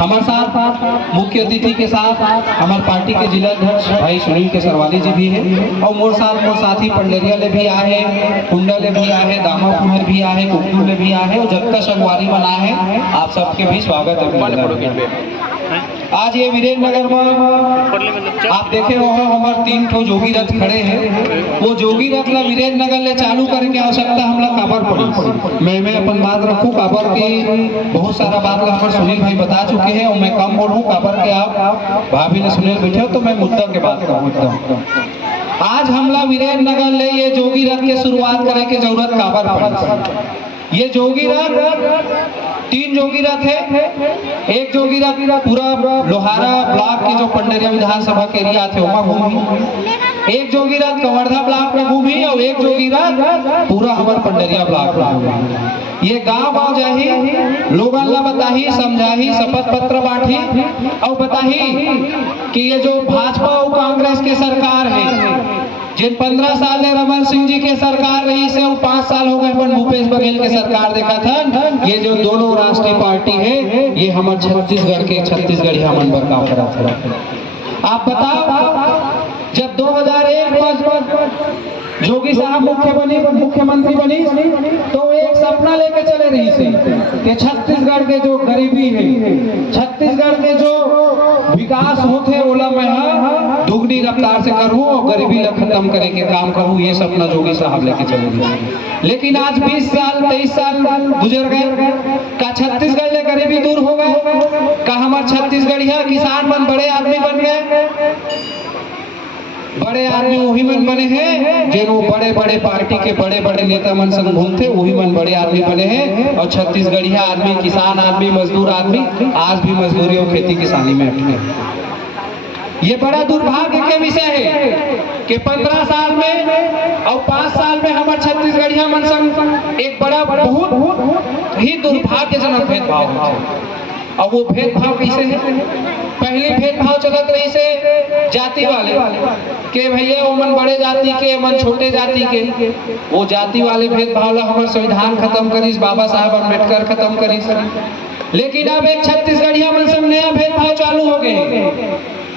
हमारे साथ मुख्य अतिथि के साथ हमारे पार्टी के जिला अध्यक्ष भाई सुनील केसरवाली जी भी है और मोर साथी पंडरिया ले भी आए हैं, कुंडा ले भी आए हैं, दामापुर ले भी आए हैं, कुकनूर ले भी आए हैं और जगता संगवारी बना है। आप सबके भी स्वागत है। आज ये वीरेंद्र नगर में आप देखे हो हमारे 3 ठो जोगी रथ खड़े हैं। वो जोगी रथ ला वीरेंद्र नगर ले चालू करे के आवश्यकता हमला काबर पड़ी। मैं अपन बात रखूं काबर के बहुत सारा बात ला हमारे सुनील भाई बता चुके हैं और मैं कम बोलूं काबर के आप भाभी ने सुनील बैठे हो तो मैं मुद्दा के बात करूं। आज हमला वीरेंद्र नगर ले ये जोगी रथ के शुरुआत करे के जरूरत काबर पड़ी। ये जोगी रथ 3 जोगी रथ है। एक जोगी रथ पूरा लोहारा ब्लॉक के जो पंडरिया विधानसभा के एरिया थे वहां घूमी, एक जोगी रथ कवर्धा ब्लॉक में घूमी और एक जोगी रथ पूरा हमारे पंडरिया ब्लॉक में घूमी। ये गांव जाही लोगन ला बताही समझाही शपथ पत्र बांटी और बताही कि ये जो भाजपा और कांग्रेस के सरकार है जिन 15 साल ने रमन सिंह जी के सरकार रही से 5 साल हो गए अपन भूपेश बघेल के सरकार देखा था। ये जो दोनों राष्ट्रीय पार्टी है ये हमारे छत्तीसगढ़ के छत्तीसगढ़ी हमन पर काम करा था। आप बताओ जब 2001 में जोगी साहब मुख्यमंत्री बनी तो एक सपना लेके चले रही थी कि छत्तीसगढ़ के जो गरीबी है, छत्तीसगढ़ के जो विकास होते ओला मैं दुगनी रफ्तार से करूं और गरीबी ला खत्म करे के काम करूं। ये सपना जोगी साहब लेके चले रही। लेकिन आज 20 साल 23 साल गुजर गए, का छत्तीसगढ़ ले गरीबी दूर हो गए? का हमारे छत्तीसगढ़िया किसान मन बड़े आदमी बन गए? बड़े आदमी वही मन बने हैं जो बड़े बड़े पार्टी के बड़े बड़े नेता मन संग घूमते वही मन बड़े आदमी बने हैं और छत्तीसगढ़िया आदमी किसान आदमी मजदूर आदमी आज भी मजदूरी और खेती किसानी में अटके। ये बड़ा दुर्भाग्य के विषय है कि 15 साल में और 5 साल में हमारे छत्तीसगढ़िया मन संग एक बड़ा बहुत ही दुर्भाग्यजनक भेदभाव है। और वो भेदभाव कैसे है? पहले भेदभाव चलत रही से जाति वाले के भैया वो मन बड़े जाति के मन छोटे जाति के, वो जाति वाले भेदभाव ला हमारे संविधान खत्म करीस, बाबा साहब अम्बेडकर खत्म करीस। लेकिन अब एक छत्तीसगढ़िया मन से नया भेदभाव चालू हो गए।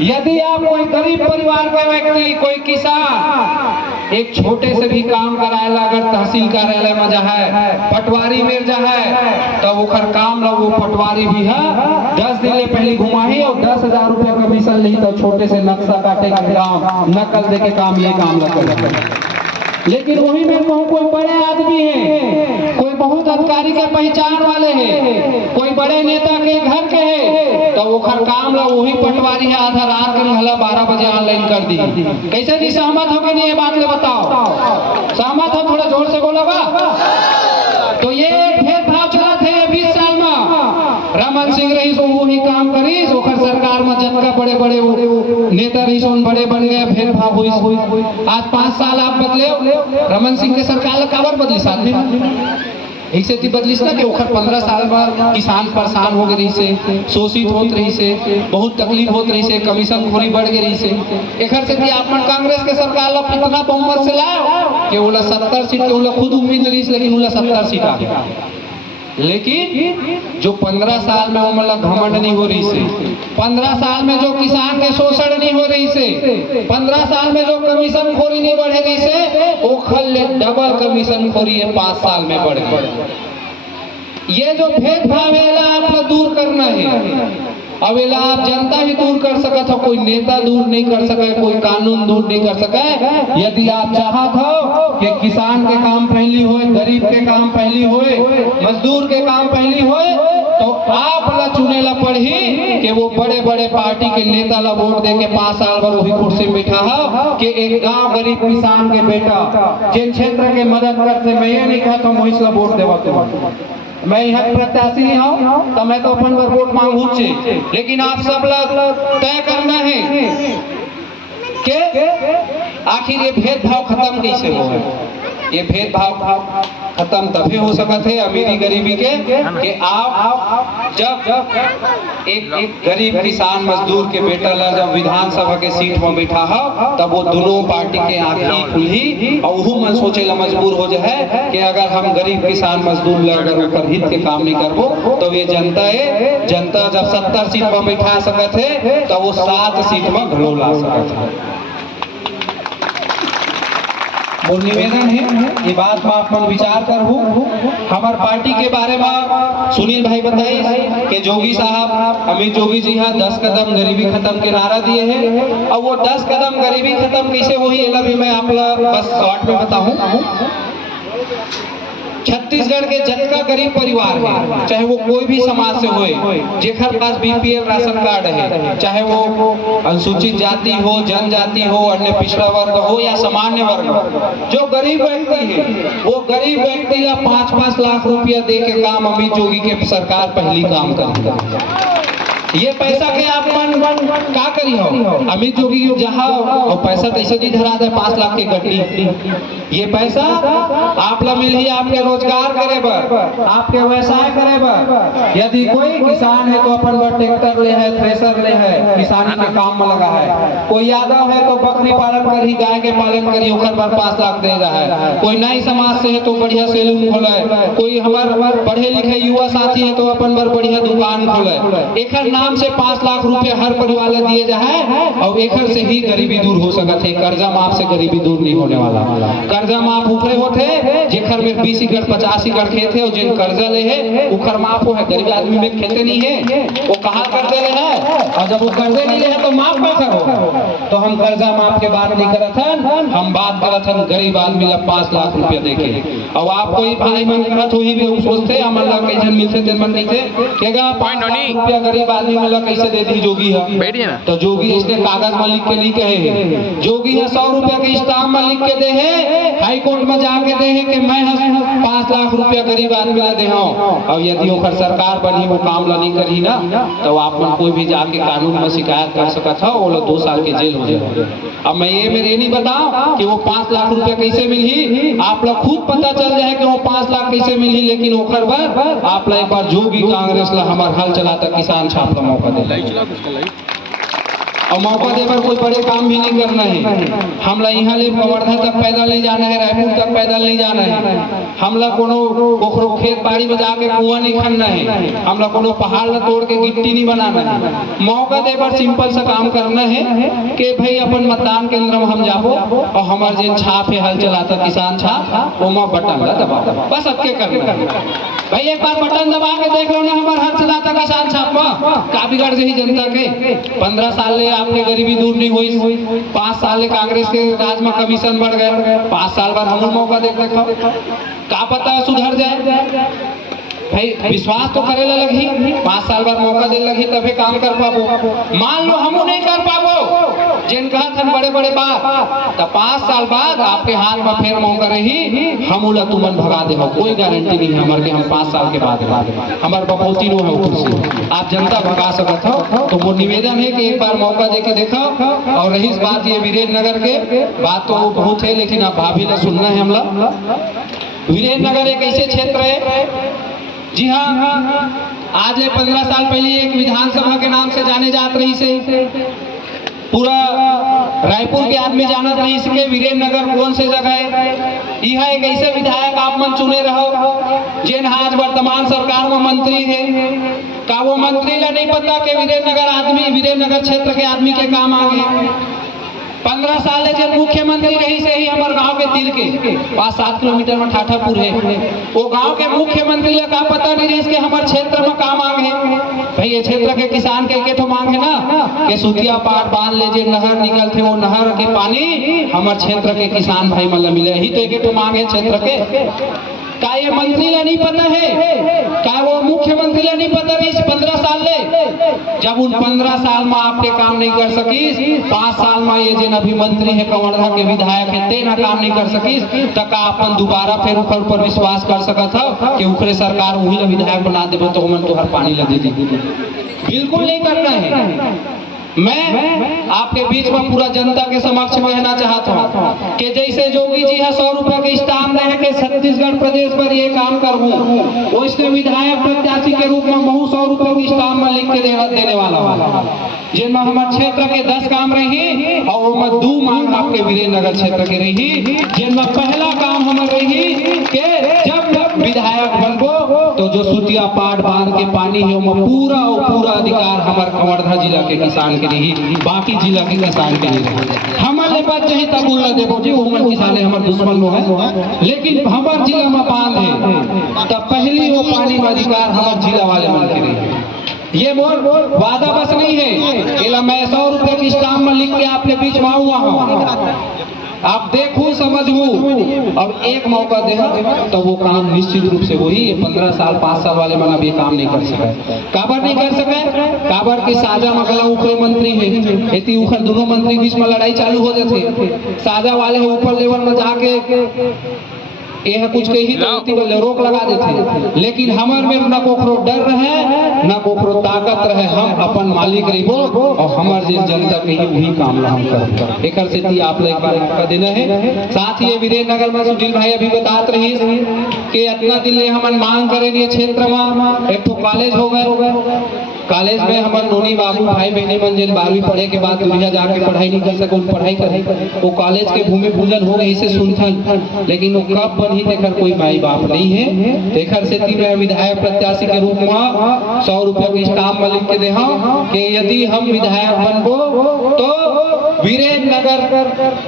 यदि आप कोई गरीब परिवार का व्यक्ति, कोई किसान एक छोटे से भी काम कराएला अगर तहसील कार्यालय में जा है, पटवारी में जा है तो ओखर काम ला वो पटवारी भी है 10 दिन ले पहले घुमाही और 10,000 रुपया कमीशन ली तो छोटे से नक्शा काटे के काम, नकल दे के काम, ये काम ला करे। लेकिन वही में कोई बड़े आदमी है, कोई बहुत अधिकारी के पहचान वाले हैं, कोई बड़े नेता के घर के है तो वो काम ला वही पटवारी है आधा रात के 12 बजे ऑनलाइन कर दी। कैसे जी सहमत हो कि नहीं? ये बात ले बताओ। सहमत हो? थोड़ा जोर से बोलोगा। तो ये भेदभाव चला थे 20 साल में। रमन सिंह रही सो वही काम करी ओखर सरकार में जबका बड़े बड़े नेता रही सो बड़े बन गए, भेदभाव हुई। आज 5 साल आप बदले, रमन सिंह के सरकार काबर बदली साथ में ऐसे थी बदलिस ना कि ओखर 15 साल में किसान परेशान हो गई से, शोषित होत रही से, बहुत तकलीफ होत रही से, कमीशन खोरी बढ़ गई से। एकर से कि आपन कांग्रेस के सरकार ला इतना बहुमत से लाओ कि ओला 70 सीट के ओला खुद उम्मीद रही, लेकिन ओला 70 सीट आ गया। लेकिन जो 15 साल में मतलब घमंड नहीं हो रही से, 15 साल में जो किसान के शोषण नहीं हो रही से, 15 साल में जो कमीशन खोरी नहीं बढ़ रही से, वो खल डबल कमीशन खोरी है 5 साल में बढ़ गई। ये जो भेदभाव है आपको दूर करना है। अब इला आप जनता ही दूर कर सकत हो, कोई नेता दूर नहीं कर सके, कोई कानून दूर नहीं कर सके। यदि आप चाहत हो कि किसान के काम पहली होए, गरीब के काम पहली होए, मजदूर के काम पहली होए तो आप ला चुने ला पड़ी कि वो बड़े बड़े पार्टी के नेता ला वोट दे के 5 साल भर वही कुर्सी में बैठा हो कि एक गांव गरीब किसान के बेटा जिन क्षेत्र के मदद करते। मैं ये नहीं कहता हूँ इसला वोट देवा, मैं यहाँ प्रत्याशी नहीं हूँ तो मैं तो अपन पर वोट मांगू छे, लेकिन आप सब लोग तय करना है कि आखिर ये भेदभाव खत्म कैसे हो। ये भेदभाव खत्म तभी हो सकत है अमीरी गरीबी के कि आप जब एक गरीब किसान मजदूर के बेटा ला जब विधानसभा के सीट में बैठा हो तब वो दोनों पार्टी के आंखी खुली और वह मन सोचे ला मजबूर हो जाए कि अगर हम गरीब किसान मजदूर ला अगर ऊपर हित के काम नहीं करबो तो ये जनता जब 70 सीट में बैठा सकत है तो वो 7 सीट में घलो ला सकत है। वो निवेदन है ये बात में आप मन विचार करबू। हमार पार्टी के बारे में सुनील भाई बताइए कि जोगी साहब अमित जोगी जी हाँ 10 कदम गरीबी खत्म के नारा दिए हैं और वो 10 कदम गरीबी खत्म कैसे हुई ये भी मैं आप बस शॉर्ट में बताऊं। छत्तीसगढ़ के जितना गरीब परिवार है चाहे वो कोई भी समाज से होए जेकर पास बीपीएल राशन कार्ड है चाहे वो अनुसूचित जाति हो जनजाति हो अन्य पिछड़ा वर्ग हो या सामान्य वर्ग जो गरीब व्यक्ति है वो गरीब व्यक्ति का 5-5 लाख रुपया दे के काम अमित जोगी के सरकार पहली काम कर ये पैसा के आप का करी हो अमित जोगी जहाँ और पैसा तो ऐसे ही धरा दे 5 लाख के गड्डी ये पैसा आप ला मिल ही आपके रोजगार करे बर आपके व्यवसाय करे बर यदि कोई किसान है तो अपन ट्रैक्टर ले है थ्रेसर ले है किसानी के काम में लगा है कोई यादव है तो बकरी पालन करी गाय के पालन करी ओकर पर 5 लाख दे रहा है कोई नई समाज से है तो बढ़िया सैलून खोले कोई हमारे पढ़े लिखे युवा साथी है तो अपन बर बढ़िया दुकान खोले एक नाम से 5 लाख रुपए हर परिवार ले दिए जाए और एक से ही गरीबी दूर हो सकत है। कर्जा माफ से गरीबी दूर नहीं होने वाला। कर्जा माफ ऊपरे होते जेकर में 20 एकड़ 50 एकड़ खेत है और जिन कर्जा ले है उखर माफ हो है गरीब आदमी में खेते नहीं है वो कहाँ कर्जे ले है और जब वो कर्जे नहीं ले तो माफ ना करो तो हम कर्जा माफ के बात नहीं करत हन हम बात करत हन गरीब आदमी ला 5 लाख रुपया देके और आप कोई भाई मन करत हो ही भी सोचते हमन ला कैसे मिलते दिन मन नहीं थे केगा 5 रुपया गरीब आदमी मला कैसे दे दी जोगी है तो जोगी इसने कागज में लिख के नहीं कहे है जोगी है 100 रुपया के स्टाम्प में लिख के दे है हाई कोर्ट में जाके दे है कि मैं 5 लाख रुपया गरीब आदमी ला दे और यदि ओकर सरकार बनी वो काम ला नहीं करी ना तो आप मन कोई भी जाके कानून में शिकायत कर सकत है वो 2 साल के जेल हो जाए। अब मैं ये मेरे नहीं बताऊं कि वो 5 लाख रुपया कैसे मिली आप लोग खुद पता चल जाए कि वो 5 लाख कैसे मिली लेकिन ओकर बार आप लोग एक बार जोगी कांग्रेस ला हमार हल चलाता किसान छाप का मौका दे और मौका दे पर कोई बड़े काम भी नहीं करना है। हमला यहाँ ले वर्धा तक पैदल नहीं जाना है रायपुर तक पैदल नहीं जाना है हमला कोनो खेत बाड़ी में जाके कुआं नहीं खनना है हमला कोनो पहाड़ ला तोड़ के गिट्टी नहीं बनाना है। मौका दे पर सिंपल सा काम करना है कि भाई अपन मतदान केंद्र में हम जाबो और हमार जिन छाप है हल चलाता किसान छाप वो बटन ला दबा बस सबके करना है भाई एक बार बटन दबा के देख लो ना हमार हल चलाता किसान छाप का बिगड़ जाही जनता के 15 साल ले आपने गरीबी दूर नहीं हुई 5 साल ले कांग्रेस के राज में कमीशन बढ़ गए 5 साल बाद हम मौका देख देखो का पता सुधर जाए भाई विश्वास तो करे लगी 5 साल बाद मौका दे लगी तभी काम कर पाबो मान लो हम नहीं कर पाबो जिन कहा बड़े बड़े बात तो 5 साल बाद आपके हाथ में फिर मौका रही हम तुमन भगा दे कोई गारंटी नहीं है हमारे हम 5 साल के बाद हमारे बपौती नो है कुर्सी आप जनता भगा सकत हो तो वो निवेदन है कि एक बार मौका दे के देखो। और रही बात ये वीरेंद्र के बात तो बहुत है लेकिन अब भाभी ने सुनना है हमला। वीरेंद्र एक ऐसे क्षेत्र है जी हाँ आज ले 15 साल पहले एक विधानसभा के नाम से जाने जात रही से पूरा रायपुर के आदमी जानत रही इसके वीरेंद्र कौन से जगह है यह एक ऐसे विधायक आप मन चुने रहो जिन आज वर्तमान सरकार में मंत्री है का वो मंत्री ला नहीं पता कि वीरेंद्र क्षेत्र के आदमी के काम आ गए 15 साल जब मुख्यमंत्री रही से ही हमारे गांव के तीर के 5-7 किलोमीटर में ठाठापुर है वो गांव के मुख्यमंत्री ला का पता नहीं रही इसके हमारे क्षेत्र में काम आ गए भाई ये क्षेत्र के किसान के तो मांग है ना कि सुतिया पाट बांध ले जे नहर निकलते वो नहर के पानी हमारे क्षेत्र के किसान भाई मतलब मिले ही तो एक तो मांग है क्षेत्र के का ये मंत्री ला नहीं पता है का वो मुख्यमंत्री ला नहीं पता रही 15 साल ले जब उन 15 साल में आपने काम नहीं कर सकीस 5 साल में ये जिन अभी मंत्री है कवर्धा के विधायक है तेना काम नहीं कर सकीस तो का अपन दोबारा फिर ऊपर विश्वास कर सकत हो कि उखरे सरकार वही ला विधायक बना देबो तो हमन तोहर पानी ला दे दी बिल्कुल नहीं करना है। मैं आपके बीच में पूरा जनता के समक्ष कहना चाहता हूँ कि जैसे जोगी जी है 100 रुपए के स्टाम्प दे के छत्तीसगढ़ प्रदेश पर ये काम करूँ, वो इसने विधायक प्रत्याशी के रूप में महू 100 रुपए की स्टाम्प में लिख के देने वाला जिनमें हमारे क्षेत्र के 10 काम रही और वो 2 मांग आपके वीरेंद्र नगर क्षेत्र के रही, जिनमें पहला काम हमारे रही कि जब विधायक बनबो तो जो सुतिया पाट बांध के पानी है वो पूरा अधिकार हमारे कवर्धा जिला के किसान के रही, बाकी जिला के किसान के नहीं रही। हमारे बात चाहिए तब बोलना देखो जी वो किसान है हमारे दुश्मन लोग हैं, लेकिन हमारे जिला में बांध है तब पहली वो पानी में अधिकार हमारे जिला वाले मन के रही। ये मोर वादा बस नहीं है, मैं 100 रुपए की स्टाम्प में लिख के आपके बीच में हुआ हूँ, आप देखो समझो। अब एक मौका दे तो वो काम निश्चित रूप से वही 15 साल 5 साल वाले मन अब ये काम नहीं कर सके। काबर नहीं कर सके? काबर की साजा मगला ऊपर मंत्री है, इतनी ऊपर दोनों मंत्री बीच में लड़ाई चालू हो जाते, साजा वाले ऊपर लेवल में जाके यह कुछ के ही तो रोक लगा देते, लेकिन हमार में न कोकरो डर रहे न कोकरो ताकत रहे, हम अपन मालिक रही और हमार जिस जनता के ही वही काम हम कर एक से आप लोग का देना है। साथ ही वीरेंद्र नगर में सुनील भाई अभी बतात रही कि इतना दिन ले हमन मांग करेंगे क्षेत्र में एक तो कॉलेज हो गए, कॉलेज में हमारे नोनी बाबू भाई बहनी मन जिन 12वीं पढ़े के बाद दुनिया जाके पढ़ाई नहीं कर सके उन पढ़ाई करे, वो कॉलेज के भूमि पूजन हो गई से सुनथन, लेकिन वो कब बनी देखकर कोई माई बाप नहीं है। देखकर से मैं विधायक प्रत्याशी के रूप में 100 रुपए की स्टाम्प में लिख के दे कि यदि हम विधायक बनबो तो वीरेंद्र नगर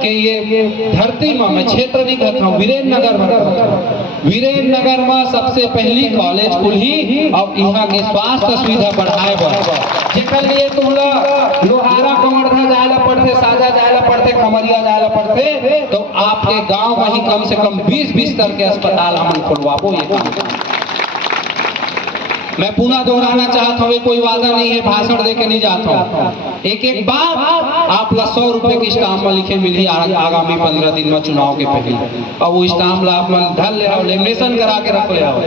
के ये धरती में, मैं क्षेत्र नहीं कहता हूँ, वीरेंद्र नगर में सबसे पहली कॉलेज खुली और यहाँ के स्वास्थ्य सुविधा बढ़ाए जेकर लिए तुम लोहारा कवर्धा जायला पड़ते, साजा जायला पड़ते, खमरिया जायला पड़ते, तो आपके गांव में ही कम से कम 20 बिस्तर के अस्पताल हम खुलवाबो। ये काम मैं पुनः दोहराना चाहता हूँ, कोई वादा नहीं है, भाषण देके नहीं जाता हूँ, एक बात आप 100 रुपए की स्टाम्प में लिखे मिली आगामी 15 दिन में चुनाव के पहले, और वो स्टाम्प ला आप मन धर ले आओ, लेमिनेशन करा के रख ले आओ,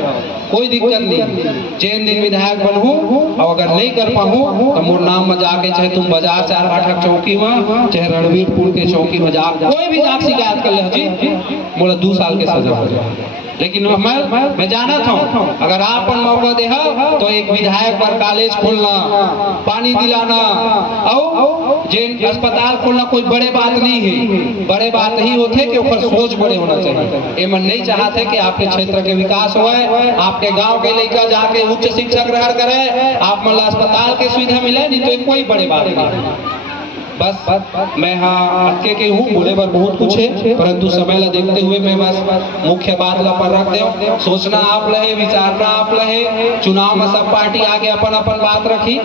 कोई दिक्कत नहीं। जिन दिन विधायक बनूं और अगर नहीं कर पाऊं तो मोर नाम में जाके चाहे तुम बाजार 4 भाटक चौकी में चाहे रणवीरपुर के चौकी में जा कोई भी जाके शिकायत कर ले जी, बोला 2 साल के सजा हो जाए। लेकिन मैं जाना था अगर आप मौका दे तो एक विधायक पर कॉलेज खोलना, पानी दिलाना और जेन अस्पताल खोलना कोई बड़े बात नहीं है, बड़े बात नहीं होते कि ऊपर सोच बड़े होना चाहिए। ये मन नहीं चाहते कि आपके क्षेत्र के विकास हो, आपके गांव के लड़का जाके उच्च शिक्षा ग्रहण करे, आप मतलब अस्पताल के सुविधा मिले, नहीं तो कोई बड़ी बात नहीं। बस मैं हाँ अटके के हूँ, बोले पर बहुत कुछ है, परंतु समय ला देखते हुए मैं बस मुख्य बात ला पर रख दे। सोचना आप लहे, विचारना आप लहे, चुनाव में सब पार्टी आगे अपन अपन बात रखी।